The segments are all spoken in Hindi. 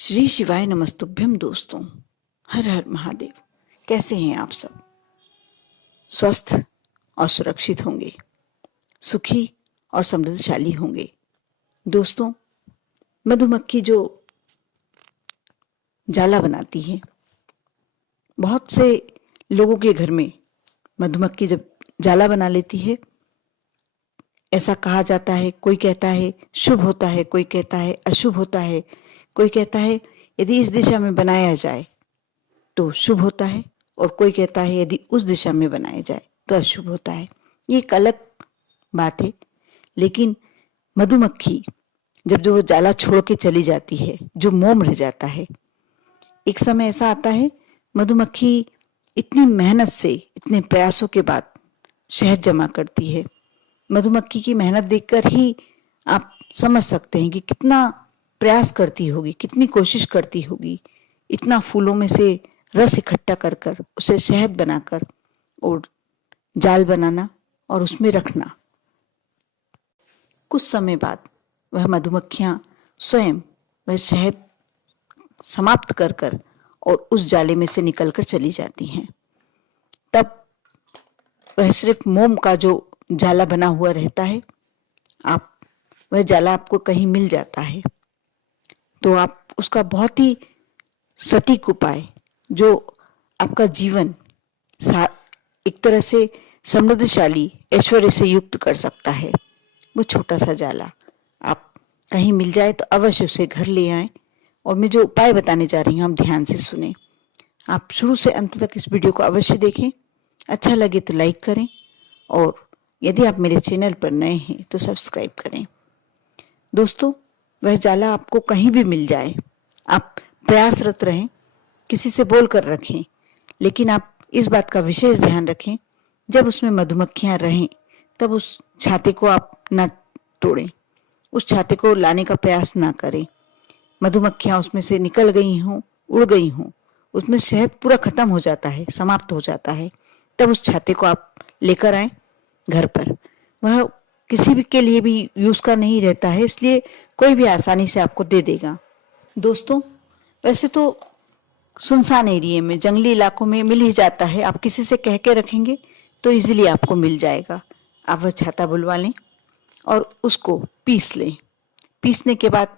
श्री शिवाय नमस्तुभ्यम। दोस्तों, हर हर महादेव। कैसे हैं आप सब? स्वस्थ और सुरक्षित होंगे, सुखी और समृद्धशाली होंगे। दोस्तों, मधुमक्खी जो जाला बनाती है, बहुत से लोगों के घर में मधुमक्खी जब जाला बना लेती है, ऐसा कहा जाता है, कोई कहता है शुभ होता है, कोई कहता है अशुभ होता है, कोई कहता है यदि इस दिशा में बनाया जाए तो शुभ होता है, और कोई कहता है यदि उस दिशा में बनाया जाए तो अशुभ होता है। ये एक अलग बात है। लेकिन मधुमक्खी जब जो वो जाला छोड़ के चली जाती है, जो मोम रह जाता है, एक समय ऐसा आता है मधुमक्खी इतनी मेहनत से, इतने प्रयासों के बाद शहद जमा करती है। मधुमक्खी की मेहनत देखकर ही आप समझ सकते हैं कि कितना प्रयास करती होगी, कितनी कोशिश करती होगी, इतना फूलों में से रस इकट्ठा कर कर उसे शहद बनाकर और जाल बनाना और उसमें रखना। कुछ समय बाद वह मधुमक्खियां स्वयं वह शहद समाप्त कर कर और उस जाले में से निकलकर चली जाती हैं। तब वह सिर्फ मोम का जो जाला बना हुआ रहता है, वह जाला आपको कहीं मिल जाता है तो आप उसका बहुत ही सटीक उपाय, जो आपका जीवन एक तरह से समृद्धशाली, ऐश्वर्य से युक्त कर सकता है, वो छोटा सा जाला आप कहीं मिल जाए तो अवश्य उसे घर ले आएं। और मैं जो उपाय बताने जा रही हूँ, आप ध्यान से सुने। आप शुरू से अंत तक इस वीडियो को अवश्य देखें। अच्छा लगे तो लाइक करें, और यदि आप मेरे चैनल पर नए हैं तो सब्सक्राइब करें। दोस्तों, वह जाला आपको कहीं भी मिल जाए, आप प्रयासरत रहें, किसी से बोल कर रखें, लेकिन आप इस बात का विशेष ध्यान रखें, जब उसमें मधुमक्खियां रहें तब उस छाते को आप ना तोड़ें, उस छाते को लाने का प्रयास ना करें। मधुमक्खियां उसमें से निकल गई हों, उड़ गई हों, उसमें शहद पूरा खत्म हो जाता है, समाप्त हो जाता है, तब उस छाते को आप लेकर आए घर पर। वह किसी भी के लिए भी यूज का नहीं रहता है, इसलिए कोई भी आसानी से आपको दे देगा। दोस्तों, वैसे तो सुनसान एरिया में, जंगली इलाकों में मिल ही जाता है। आप किसी से कह के रखेंगे तो इजीली आपको मिल जाएगा। आप वह छाता बुलवा लें और उसको पीस लें। पीसने के बाद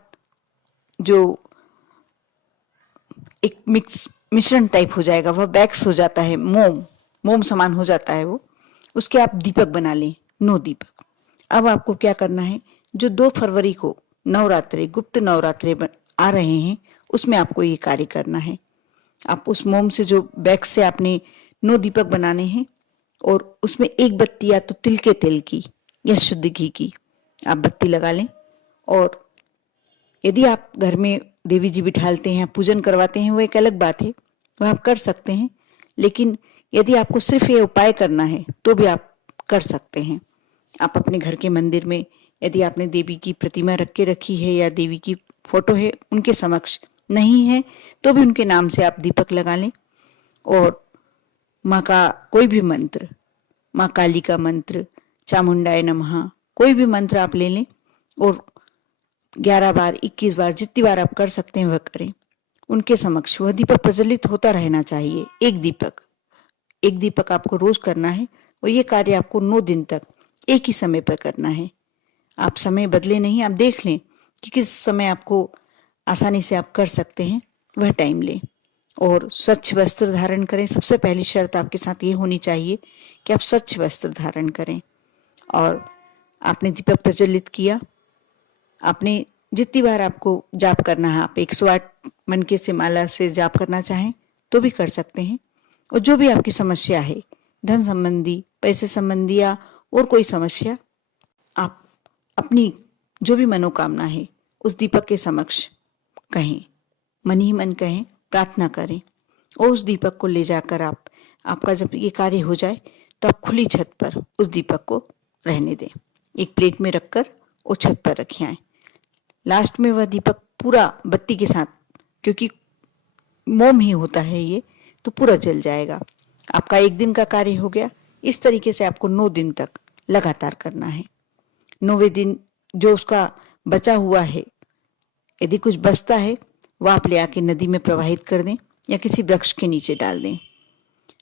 जो एक मिश्रण टाइप हो जाएगा, वह वैक्स हो जाता है, मोम समान हो जाता है वो। उसके आप दीपक बना लें, 9 दीपक। अब आपको क्या करना है, जो 2 फरवरी को नवरात्रे, गुप्त नवरात्रे आ रहे हैं, उसमें आपको ये कार्य करना है। आप उस मोम से, जो वैक्स से आपने 9 दीपक बनाने हैं, और उसमें एक बत्ती या तो तिल के तेल की या शुद्ध घी की आप बत्ती लगा लें। और यदि आप घर में देवी जी बिठालते हैं, पूजन करवाते हैं, वो एक अलग बात है, वह आप कर सकते हैं। लेकिन यदि आपको सिर्फ ये उपाय करना है तो भी आप कर सकते हैं। आप अपने घर के मंदिर में, यदि आपने देवी की प्रतिमा रख के रखी है या देवी की फोटो है, उनके समक्ष नहीं है तो भी उनके नाम से आप दीपक लगा लें। और माँ का कोई भी मंत्र, माँ काली का मंत्र, चामुंडाय नमः, कोई भी मंत्र आप ले लें और 11 बार, 21 बार, जितनी बार आप कर सकते हैं वह करें। उनके समक्ष वह दीपक प्रज्वलित होता रहना चाहिए। एक दीपक आपको रोज करना है, और ये कार्य आपको 9 दिन तक एक ही समय पर करना है। आप समय बदले नहीं, आप देख लें कि किस समय आपको आसानी से आप कर सकते हैं, वह टाइम लें। और स्वच्छ वस्त्र धारण करें। सबसे पहली शर्त आपके साथ ये होनी चाहिए कि आप स्वच्छ वस्त्र धारण करें। और आपने दीपक प्रज्वलित किया, आपने जितनी बार आपको जाप करना है, आप 108 मनके से माला से जाप करना चाहें तो भी कर सकते हैं। और जो भी आपकी समस्या है, धन संबंधी, पैसे संबंधी या और कोई समस्या, आप अपनी जो भी मनोकामना है उस दीपक के समक्ष कहें, मन ही मन कहें, प्रार्थना करें। और उस दीपक को ले जाकर आपका जब ये कार्य हो जाए तो आप खुली छत पर उस दीपक को रहने दें। एक प्लेट में रखकर और छत पर रखे आए। लास्ट में वह दीपक पूरा बत्ती के साथ, क्योंकि मोम ही होता है ये, तो पूरा जल जाएगा। आपका 1 दिन का कार्य हो गया। इस तरीके से आपको 9 दिन तक लगातार करना है। 9वें दिन जो उसका बचा हुआ है, यदि कुछ बचता है वह आप ले आके नदी में प्रवाहित कर दें या किसी वृक्ष के नीचे डाल दें।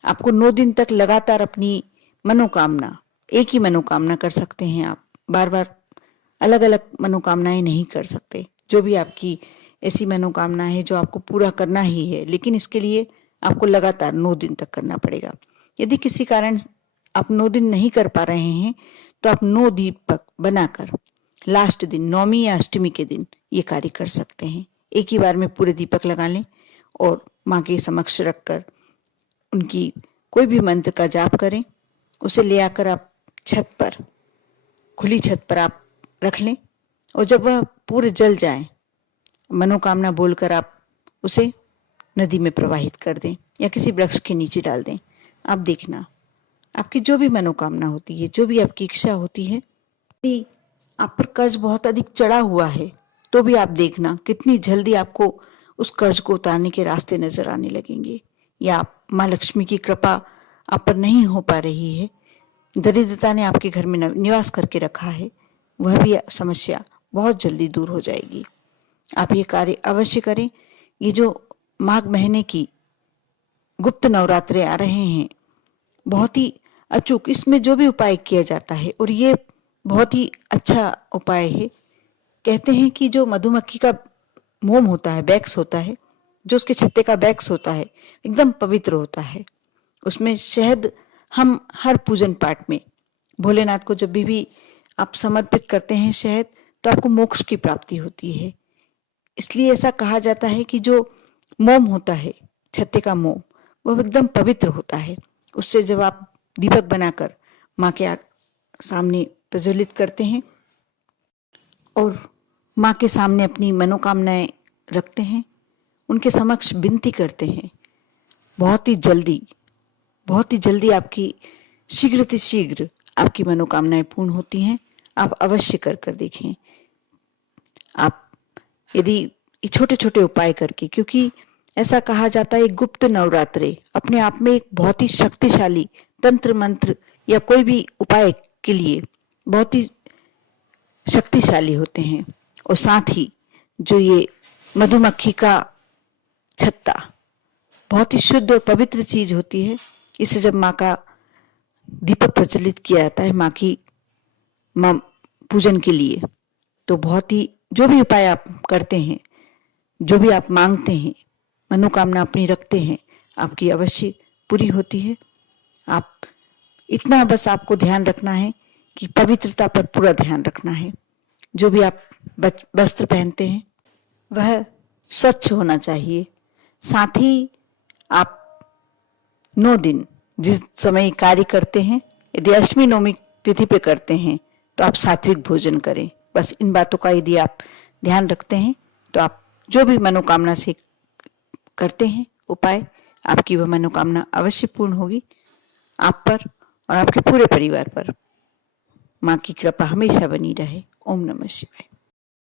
आपको 9 दिन तक लगातार अपनी मनोकामना, एक ही मनोकामना कर सकते हैं आप, बार बार अलग अलग मनोकामनाएं नहीं कर सकते। जो भी आपकी ऐसी मनोकामना है जो आपको पूरा करना ही है, लेकिन इसके लिए आपको लगातार 9 दिन तक करना पड़ेगा। यदि किसी कारण आप 9 दिन नहीं कर पा रहे हैं तो आप 9 दीपक बनाकर लास्ट दिन, नौमी या अष्टमी के दिन ये कार्य कर सकते हैं। एक ही बार में पूरे दीपक लगा लें और माँ के समक्ष रखकर उनकी कोई भी मंत्र का जाप करें। उसे ले आकर आप छत पर, खुली छत पर आप रख लें और जब वह पूरे जल जाए, मनोकामना बोलकर आप उसे नदी में प्रवाहित कर दें या किसी वृक्ष के नीचे डाल दें। आप देखना, आपकी जो भी मनोकामना होती है, जो भी आपकी इच्छा होती है, यदि आप पर कर्ज बहुत अधिक चढ़ा हुआ है तो भी आप देखना कितनी जल्दी आपको उस कर्ज को उतारने के रास्ते नजर आने लगेंगे। या आप माँ लक्ष्मी की कृपा आप पर नहीं हो पा रही है, दरिद्रता ने आपके घर में निवास करके रखा है, वह भी समस्या बहुत जल्दी दूर हो जाएगी। आप ये कार्य अवश्य करें। ये जो माघ महीने की गुप्त नवरात्रे आ रहे हैं, बहुत ही अचूक इसमें जो भी उपाय किया जाता है, और ये बहुत ही अच्छा उपाय है। कहते हैं कि जो मधुमक्खी का मोम होता है, वैक्स होता है, जो उसके छत्ते का वैक्स होता है, एकदम पवित्र होता है। उसमें शहद हम हर पूजन पाठ में भोलेनाथ को जब भी आप समर्पित करते हैं शहद, तो आपको मोक्ष की प्राप्ति होती है। इसलिए ऐसा कहा जाता है कि जो मोम होता है, छत्ते का मोम, वह एकदम पवित्र होता है। उससे जब आप दीपक बनाकर माँ के सामने प्रज्वलित करते हैं और माँ के सामने अपनी मनोकामनाएं रखते हैं, उनके समक्ष विनती करते हैं, बहुत ही जल्दी आपकी शीघ्र आपकी मनोकामनाएं पूर्ण होती हैं। आप अवश्य कर देखें। आप यदि छोटे छोटे उपाय करके, क्योंकि ऐसा कहा जाता है गुप्त नवरात्रे अपने आप में एक बहुत ही शक्तिशाली तंत्र मंत्र या कोई भी उपाय के लिए बहुत ही शक्तिशाली होते हैं। और साथ ही जो ये मधुमक्खी का छत्ता बहुत ही शुद्ध और पवित्र चीज होती है। इसे जब माँ का दीपक प्रज्वलित किया जाता है माँ की पूजन के लिए, तो बहुत ही जो भी उपाय आप करते हैं, जो भी आप मांगते हैं, मनोकामना अपनी रखते हैं, आपकी अवश्य पूरी होती है। आप इतना बस आपको ध्यान रखना है कि पवित्रता पर पूरा ध्यान रखना है। जो भी आप वस्त्र पहनते हैं वह स्वच्छ होना चाहिए। साथ ही आप 9 दिन जिस समय कार्य करते हैं, यदि अष्टमी नवमी तिथि पे करते हैं तो आप सात्विक भोजन करें। बस इन बातों का यदि आप ध्यान रखते हैं तो आप जो भी मनोकामना से करते हैं उपाय, आपकी वह मनोकामना अवश्य पूर्ण होगी। आप पर और आपके पूरे परिवार पर माँ की कृपा हमेशा बनी रहे। ओम नमः शिवाय।